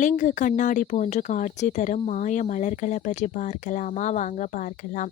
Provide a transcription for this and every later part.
பளிங்கு கண்ணாடி போன்று காட்சி தரும் மாய மலர்களை பற்றி பார்க்கலாமா? வாங்க பார்க்கலாம்.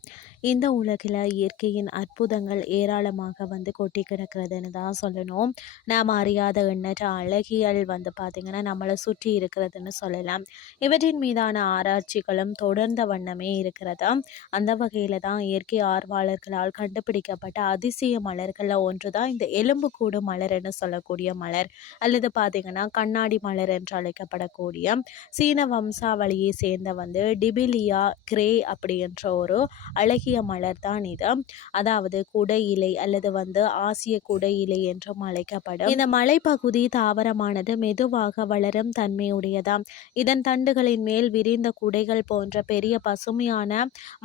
இந்த உலகில் இயற்கையின் அற்புதங்கள் ஏராளமாக வந்து கொட்டி கிடக்கிறதுன்னு தான் சொல்லணும். நாம் அறியாத எண்ணற்ற அழகியல் வந்து பார்த்திங்கன்னா நம்மளை சுற்றி இருக்கிறதுன்னு சொல்லலாம். இவற்றின் மீதான ஆராய்ச்சிகளும் தொடர்ந்த வண்ணமே இருக்கிறது. அந்த வகையில் தான் இயற்கை ஆர்வலர்களால் கண்டுபிடிக்கப்பட்ட அதிசய மலர்களில் ஒன்று தான் இந்த எலும்புக்கூடு மலர்னு சொல்லக்கூடிய மலர். அல்லது பார்த்திங்கன்னா கண்ணாடி மலர் என்று அழைக்கப்படக்கூடிய இருக்கக்கூடிய சீன வம்சாவளியை சேர்ந்த வந்து டிபிலியா கிரே அப்படின்ற ஒரு அழகிய மலர் தான் இது. அதாவது குடை இலை அல்லது வந்து ஆசிய குடை இலை என்றும் அழைக்கப்படும். இந்த மலைப்பகுதி தாவரமானது மெதுவாக வளரும் தன்மையுடையதாம் இதன் தண்டுகளின் மேல் விரிந்த குடைகள் போன்ற பெரிய பசுமையான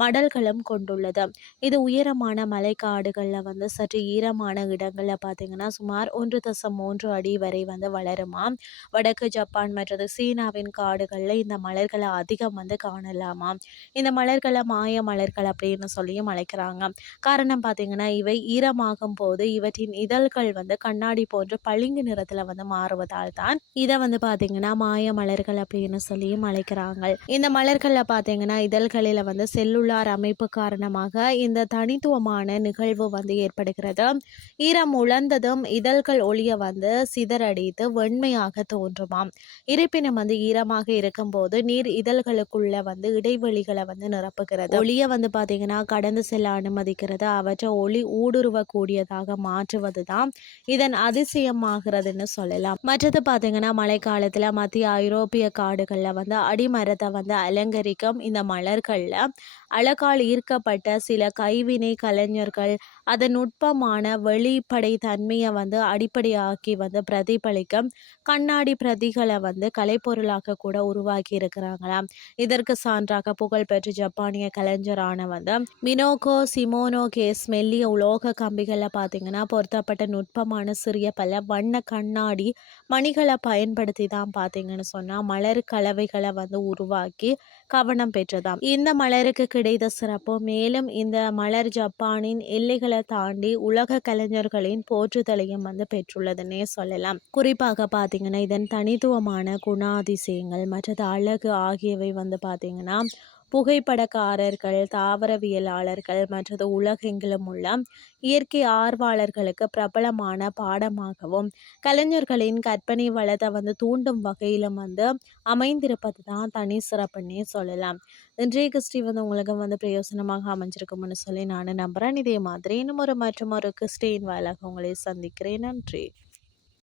மடல்களும் கொண்டுள்ளது. இது உயரமான மலைக்காடுகளில் வந்து சற்று ஈரமான இடங்களில் பார்த்தீங்கன்னா சுமார் ஒன்று தசம் மூன்று அடி வரை வந்து வளருமா வடக்கு ஜப்பான் மற்றது சீனாவின் காடுகளில் இந்த மலர்களை அதிகம் வந்து காணலாமா இந்த மலர்களை மாய மலர்கள் அப்படின்னு சொல்லியும் அழைக்கிறாங்க. காரணம் பார்த்தீங்கன்னா இவை ஈரமாகும் போது இவற்றின் இதழ்கள் வந்து கண்ணாடி போன்ற பளிங்கு நிறத்தில் வந்து மாறுவதால் தான் இதை வந்து பார்த்தீங்கன்னா மாய மலர்கள் அப்படின்னு சொல்லியும் அழைக்கிறாங்க. இந்த மலர்களில் பார்த்தீங்கன்னா இதழ்களில் வந்து செல்லுலார் அமைப்பு காரணமாக இந்த தனித்துவமான நிகழ்வு வந்து ஏற்படுகிறது. ஈரம் உழந்ததும் இதழ்கள் ஒளிய வந்து சிதறடித்து வெண்மையாக தோன்றுமாம். இருப்பினும் வந்து ஈரமாக இருக்கும்போது நீர் இதழ்களுக்குள்ள வந்து இடைவெளிகளை வந்து நிரப்புகிறது. ஒளியை வந்து பார்த்தீங்கன்னா கடந்து செல்ல அனுமதிக்கிறது. அவற்றை ஒளி ஊடுருவக்கூடியதாக மாற்றுவது தான் இதன் அதிசயமாகிறதுன்னு சொல்லலாம். மற்றது பார்த்தீங்கன்னா மழைக்காலத்தில் மத்திய ஐரோப்பிய காடுகளில் வந்து அடிமரத்தை வந்து அலங்கரிக்கும் இந்த மலர்களில் அழகால் ஈர்க்கப்பட்ட சில கைவினை கலைஞர்கள் அதன் நுட்பமான வெளிப்படை தன்மையை வந்து அடிப்படையாக்கி வந்து பிரதிபலிக்கும் கண்ணாடி பிரதிகளை வந்து கலைப்பொருளாக கூட உருவாக்கி இருக்கிறாங்களாம். இதற்கு சான்றாக புகழ்பெற்ற ஜப்பானிய கலைஞரான வந்து மினோகோ சிமோனோ கேஸ் மெல்லிய உலோக கம்பிகளில் பார்த்தீங்கன்னா பொருத்தப்பட்ட நுட்பமான சிறிய பல வண்ண கண்ணாடி மணிகளை பயன்படுத்தி தான் பார்த்தீங்கன்னு சொன்னால் மலர் கலவைகளை வந்து உருவாக்கி கவனம் பெற்றதாம். இந்த மலருக்கு கிடைத்த சிறப்பு மேலும் இந்த மலர் ஜப்பானின் எல்லைகளை தாண்டி உலக கலைஞர்களின் போற்றுதலையும் வந்து பெற்றுள்ளதுன்னே சொல்லலாம். குறிப்பாக பார்த்தீங்கன்னா இதன் தனித்துவமான குணாதிசயங்கள் மற்றது அழகு ஆகியவை வந்து பார்த்தீங்கன்னா புகைப்படக்காரர்கள் தாவரவியலாளர்கள் மற்றது உலகெங்கிலும் உள்ள இயற்கை ஆர்வலர்களுக்கு பிரபலமான பாடமாகவும் கலைஞர்களின் கற்பனை வளத்தை வந்து தூண்டும் வகையிலும் வந்து அமைந்திருப்பது தான் தனி சிறப்புன்னே சொல்லலாம். இன்றைய கிறிஸ்டி வந்து உங்களுக்கு வந்து பிரயோசனமாக அமைஞ்சிருக்கும்னு சொல்லி நான் நம்புகிறேன் இதே மாதிரி இன்னும் ஒரு மற்றும் ஒரு கிறிஸ்டின் வாயிலாக உங்களை சந்திக்கிறேன். நன்றி.